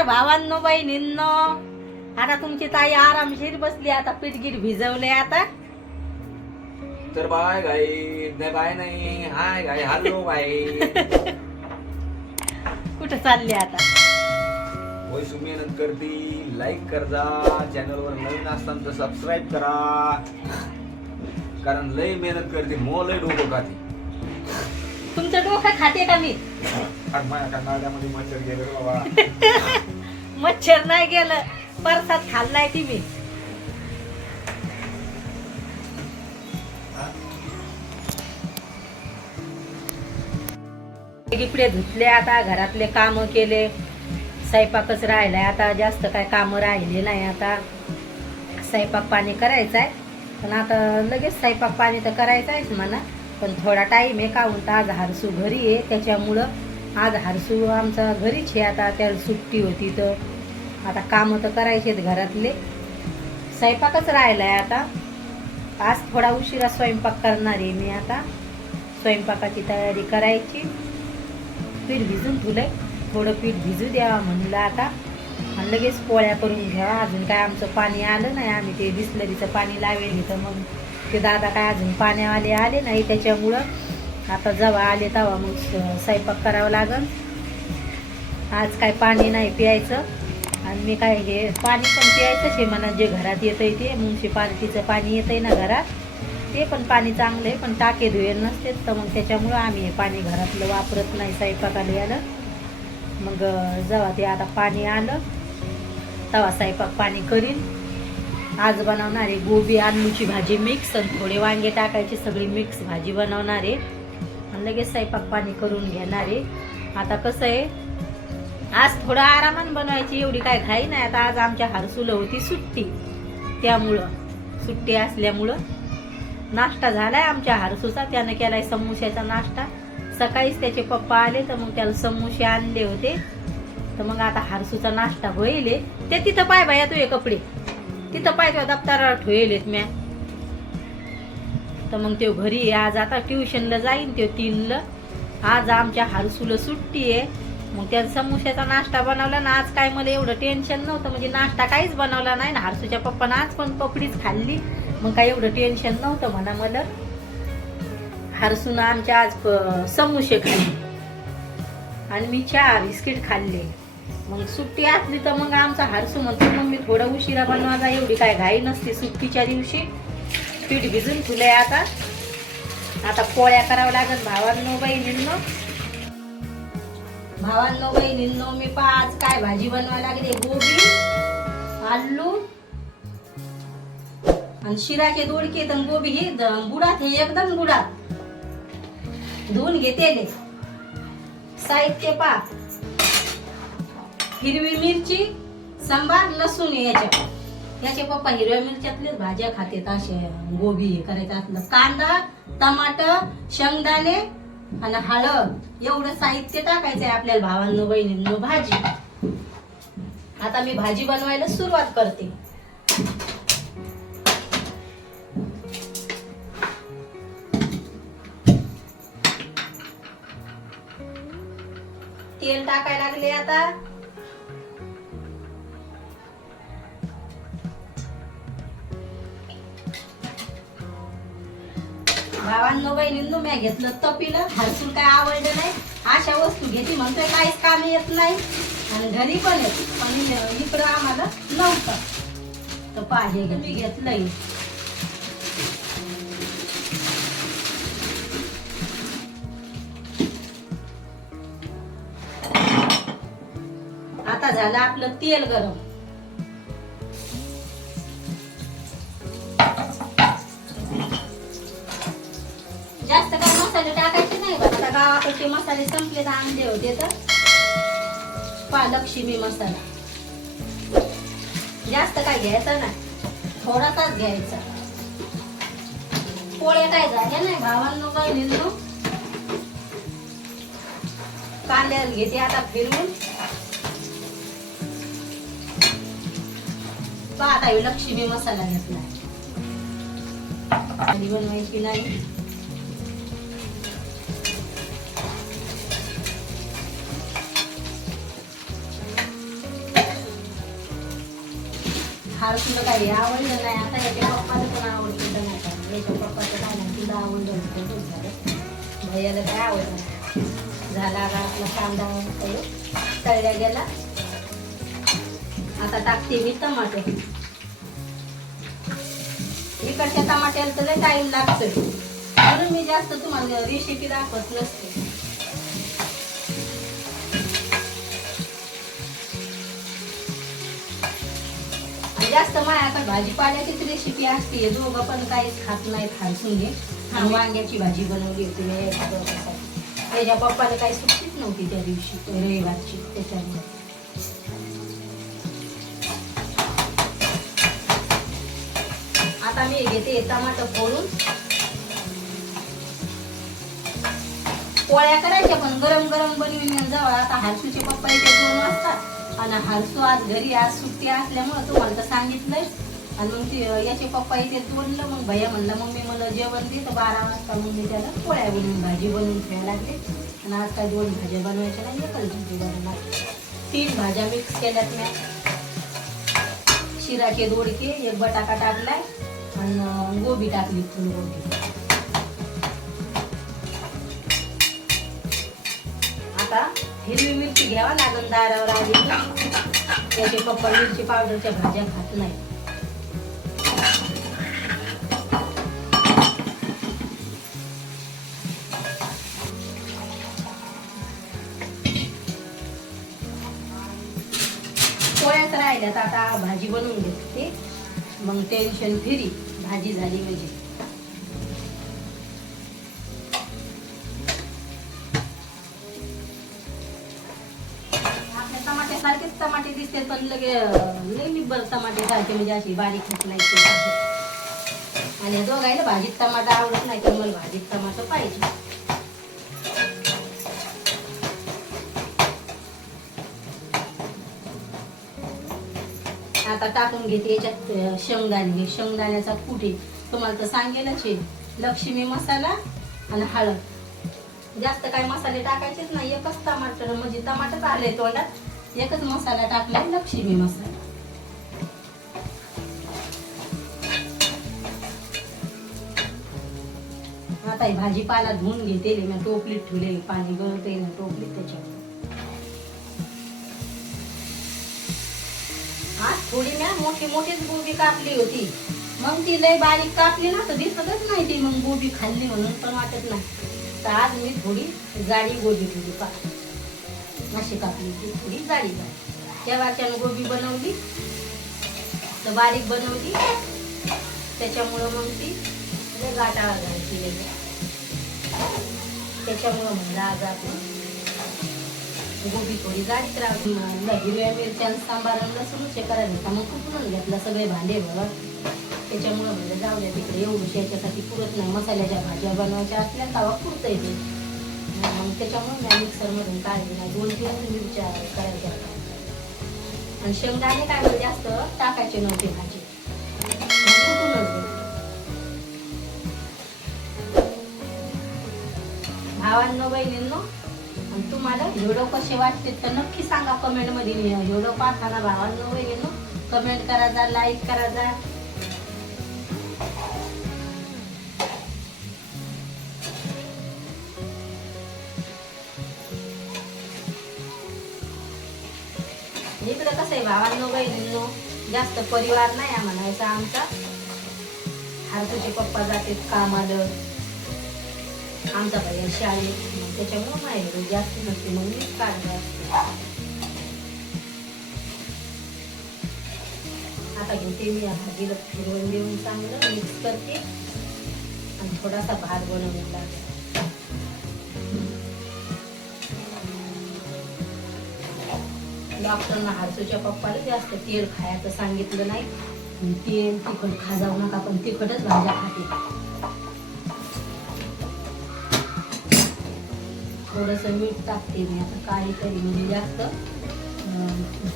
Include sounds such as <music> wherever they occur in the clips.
नमस्कार भावांनो बहिणींनो. आता तुमची ताई आरामशीर बसली आता पीठगीर भिजवले आता. तर बाय गाई नाही बाय नाही हाय गाय हॅलो बाय <laughs> कुठं चालली आता? वैसू मेहनत करती. लाईक कर जा चॅनलवर नवीन असताना तर सबस्क्राईब करा. कारण लय मेहनत करते मो लय डोकं खाते. तुमचं डोकं खाते का मी? मच्छर गेले रे बाबा. <laughs> मच्छर नाही गेलं. परसात खाल्लाय ती मी? इकडे धुतले आता घरातले काम केले. स्वयंपाकच राहिलाय आता जास्त काय काम राहिले नाही आता. स्वयंपाक पाणी करायचं आहे पण आता लगेच स्वयंपाक पाणी तर करायचं आहेच म्हणा. पण थोडा टाईम आहे का तर आज हारसू घरी आहे त्याच्यामुळं आज हारसू आमचा घरीच आहे. आता त्याला सुट्टी होती तर. आता कामं तर करायचे घरातले. स्वयंपाकच राहिला आहे आता. आज थोडा उशिरा स्वयंपाक करणार आहे मी आता. स्वयंपाकाची तयारी करायची. पीठ भिजून ठेवलंय. थोडं पीठ भिजू द्यावा म्हणलं आता. आणि लगेच पोळ्या करून घ्यावा अजून काय आमचं पाणी आलं नाही. आम्ही ते बिस्लरीचं पाणी लावेल तर मग. ते दादा काय अजून पाण्यावाले आले नाही त्याच्यामुळं आता जेव्हा आले तेव्हा मग स्वयंपाक करावं लागल. आज काय पाणी नाही प्यायचं. आणि मी काय हे पाणी पण प्यायचंच हे म्हणा जे घरात येतंय ते म्युन्सिपाल्टीचं पाणी येतंय ना घरात. ते पण पाणी चांगलं आहे पण टाके धुवेल नसते तर मग त्याच्यामुळं आम्ही हे पाणी घरातलं वापरत नाही स्वयंपाकाला आलं मग जेव्हा ते आता पाणी आलं तेव्हा स्वयंपाक पाणी करीन. आज बनवणार आहे गोबी आलूची भाजी मिक्स आणि थोडे वांगे टाकायची सगळी मिक्स भाजी बनवणार. आहे आणि लगेच स्वयंपाक पाणी करून घेणार. आहे आता कसं आहे आज थोडं आरामान बनवायची एवढी काय घाई नाही. आता आज आमच्या हरसूला होती सुट्टी. त्यामुळं सुट्टी असल्यामुळं नाश्ता झालाय आमच्या हरसूचा. त्यानं केलाय समोश्याचा नाश्ता. सकाळीच त्याचे पप्पा आले तर मग त्याला समोसे आणले होते. तर मग आता हरसूचा नाश्ता होईल ते तिथं पाय बाया तुझे कपडे. तिथं पाहिजे तुझ्या दप्तरावर ठेवलेत म्या. तर मग ते घरी आहे आज आता ट्युशनला जाईन तो तीनला. आज आमच्या हारसूला सुट्टी आहे मग त्या समोश्याचा नाश्ता बनवला ना आज काय मला एवढं टेन्शन नव्हतं. म्हणजे नाश्ता काहीच बनवला नाही ना. हारसूच्या पप्पानं आज पण पकडीच खाल्ली. मग काय एवढं टेन्शन नव्हतं म्हणा मला. हारसून आमच्या आज प- समोसे खाल्ले. आणि मी चहा बिस्किट खाल्ले. मग सुट्टी असली तर मग आमचा हारसू म्हणतो मग मी थोडं उशिरा बनवायचा एवढी काय घाई नसते सुट्टीच्या दिवशी. पीठ भिजून फुले आता. आता पोळ्या करावं लागत भावांनो बहिणींनो. भावांनो बहिणींनो मी पाच आज काय भाजी बनवायला लागली. गोबी आलू आणि शिराचे दोडके तर गोबी हे गुडात हे एकदम गुडात धुवून घेते साहित्य पा हिरवी मिरची सांबार लसूण याच्या याचे पप्पा हिरव्या मिरच्यातलेच भाज्या खातेत असे. गोबी करायचं असलं कांदा टमाटर शेंगदाणे आणि हळद. एवढं साहित्य टाकायचं आहे आपल्याला भावांनो बहिणींनो भाजी. आता मी भाजी बनवायला सुरुवात करते. तेल टाकायला लागले आता. बहिणींनो म्या घेतलं तपीलं. हरसून काय आवडलं नाही. अशा वस्तू घेते म्हणतोय काहीच काम येत नाही. आणि घरी पण येत. पण इकडं आम्हाला नव्हतं. तर पाहिजे मी घेतलंय. आता झालं आपलं तेल गरम. आता मसाले संपले तर आणले होते तर. पालक्ष्मी मसाला. जास्त काय घ्यायचा नाही. थोडासाच घ्यायचा. पोळ्या काय झाल्या नाही भावांनो बहिणींनो? कांद्याला घेते आता फिरवून. पहा लक्ष्मी मसाला घेतला. बनवायची नाही. फार तुला काही आवडलं नाही. आता याच्या पप्पाला पण आवडतं टमाटर याच्या पप्पाचं काय नाही तुला आवडलं होतं खूप झालं. भैयाला काय आवडलं नाही. झाला आता आपला कांदा तळल्या गेला. आता टाकते मी टमाटे. इकडच्या टमाट्याला तर लय लागतोय. म्हणून मी जास्त तुम्हाला रेसिपी दाखवत नसते. जास्त माझ्याकडे भाजीपाल्याचीच रेसिपी असते. दोघं पण काहीच खात नाही खायचं घे आणि वांग्याची भाजी बनवली होती. त्याच्या पप्पाला काही सुट्टीच नव्हती त्या दिवशी रविवारची त्याच्यामुळे. आता मी घेते टमाटर फोडून. पोळ्या करायच्या पण गरम गरम बनवून जावं. आता हरसूचे पप्पा येते दोन वाजता आणि हरसू आज घरी आज सुट्टी असल्यामुळं तुम्हाला तर सांगितलंय. आणि मग ते याचे पप्पा येते बोललं मग भैया म्हणलं मम्मी मला जेवण दे. तर बारा वाजता मग मी त्याला पोळ्या बनवून भाजी बनवून ठेवायला लागते आणि आज काय दोन भाज्या बनवायच्या नाही एकच भाजी बनवणार. तीन भाज्या मिक्स केल्यात मी. शिराचे दोडके एक बटाका टाकलाय आणि गोबी टाकली फुल गोबी. आता हिरवी मिरची घ्यावा लागून दारावर आली त्याचे पप्पा मिरची पावडरच्या भाज्या खात नाही पोळ्याच राहिल्यात आता भाजी बनवून घेते मग टेन्शन फिरी. भाजी झाली म्हणजे. पण लगे नेहमी बरं टमाटे सारखे म्हणजे अशी बारीक होत नाही आणि या दोघायला भाजीत टमाटा आवडत नाही तर मला भाजीत टमाटर पाहिजे. आता टाकून घेते याच्यात अं, शेंगदाणे. शेंगदाण्याचा कुठे तुम्हाला तर सांगेलच आहे लक्ष्मी मसाला आणि हळद. जास्त काय मसाले टाकायचेच नाही. एकच टमाटर म्हणजे टमाटर आले तोंडात. एकच मसाला टाकलाय लक्ष्मी मसाला. आता ही भाजीपाला धुवून घेते मी टोपलीत ठेवलेली पाणी गळते ना टोपलीत त्याच्यावर आज थोडी ना मोठी मोठीच गोबी कापली होती. मग ती लय बारीक कापली ना तर दिसतच नाही ती. मग गोबी खाल्ली म्हणून पण वाटत नाही. तर आज मी थोडी जाडी गोबी ठेवली पा अशी कापली ती थोडी जाळी जाडी त्या गोबी बनवली तर बारीक बनवली. त्याच्यामुळं मग ती लय घालती त्याच्यामुळं म्हणलं आज आपण गोबी थोडी जाडीत राहून म्हणलं हिरव्या मिरच्या सांबार आणि लसूणच करायला का मग कुठूनच घेतलं सगळे भांडे भर त्याच्यामुळं म्हणजे जाऊ द्या तिकडे एवढं याच्यासाठी पुरत नाही. मसाल्याच्या भाज्या बनवायच्या असल्या तवा पुरतं येते मग त्याच्यामुळे मिक्सरमधून काढली नाही दोन तीन मिरच्या करायच्या आणि शेंगदाणे काय म्हणजे जास्त टाकायचे नव्हते भाजी. भावांनो बहिणींनो आणि तुम्हाला व्हिडिओ कसे वाटते तर नक्की सांगा कमेंटमध्ये व्हिडिओ पाहताना भावांनो बहिणींनो कमेंट करा जा लाईक करा जा. इकडं कसं आहे भावांनो बहिणींनो जास्त परिवार नाही आहे म्हणायचा आमचा. हारतूचे पप्पा जाते कामाला. आमचा भाई शाळेत. मग त्याच्यामुळं माहिती जास्त नसते मग मीच काढलं आता घेते मी या भाजीला फिरवून देऊन चांगलं मिक्स करते. आणि थोडासा भात बनवून लागते डॉक्टरना हारसूच्या पप्पाला जास्त तेल खायचं सांगितलं नाही. तेल तिखट खा जाऊ नका पण तिखटच भाज्या खाते. थोडंसं मीठ टाकते मी आता काही तरी म्हणजे जास्त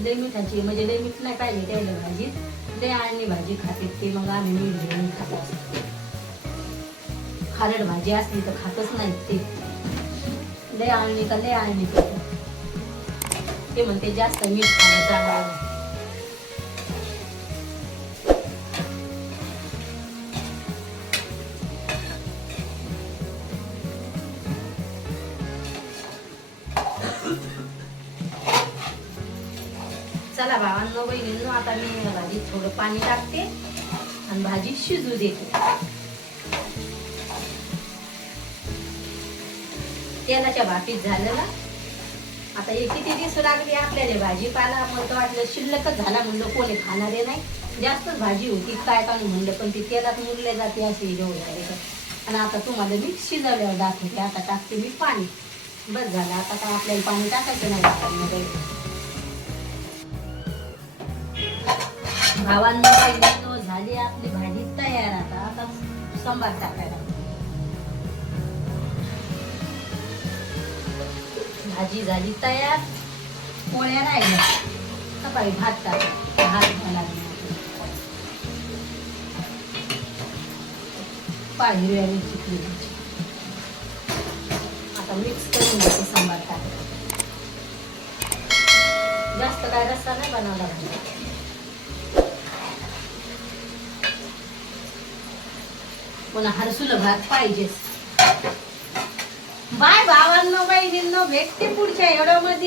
लय मिठाची म्हणजे लय मीठ नाही पाहिजे त्याला भाजीत लय आणि भाजी खाते ते मग आम्ही मीठ घेऊन खात असतो. खारट भाजी असली तर खातच नाहीत ते. लय आणली का लय आणली करतात? ते म्हणते जास्त मीठ खाणं चांगलं नाही. चला भावांनो बहिणींनो आता मी भाजीत थोडं पाणी टाकते आणि भाजी शिजू देते. तेलाच्या भापीत झालेला आता हे किती दिवस लागली आपल्याला भाजीपाला म्हणतो वाटलं शिल्लकच झाला म्हणलं कोणी खाणारे नाही. जास्तच भाजी होती काय काय म्हणलं पण ती तेलात मुरले जाते अशी जेवढे आणि आता तुम्हाला मी शिजवल्यावर दाखवते आता टाकते मी पाणी. बस झालं आता काय आपल्याला पाणी टाकायचं नाही भावांना झाली आपली भाजी तयार आता आता सांबार टाकायला. भाजी झाली तयार. पोळ्या राहिल्या. सकाळी भात टाक भात झाला पाय हिरव्या मिरची आता मिक्स करून घ्यायचं सांबार टाक जास्त काय रस्ता नाही बनवला पाहिजे पुन्हा हरसूल भात पाहिजेच. बाय भावांनो बहिणींनो भेटते पुढच्या एवढ्या मध्ये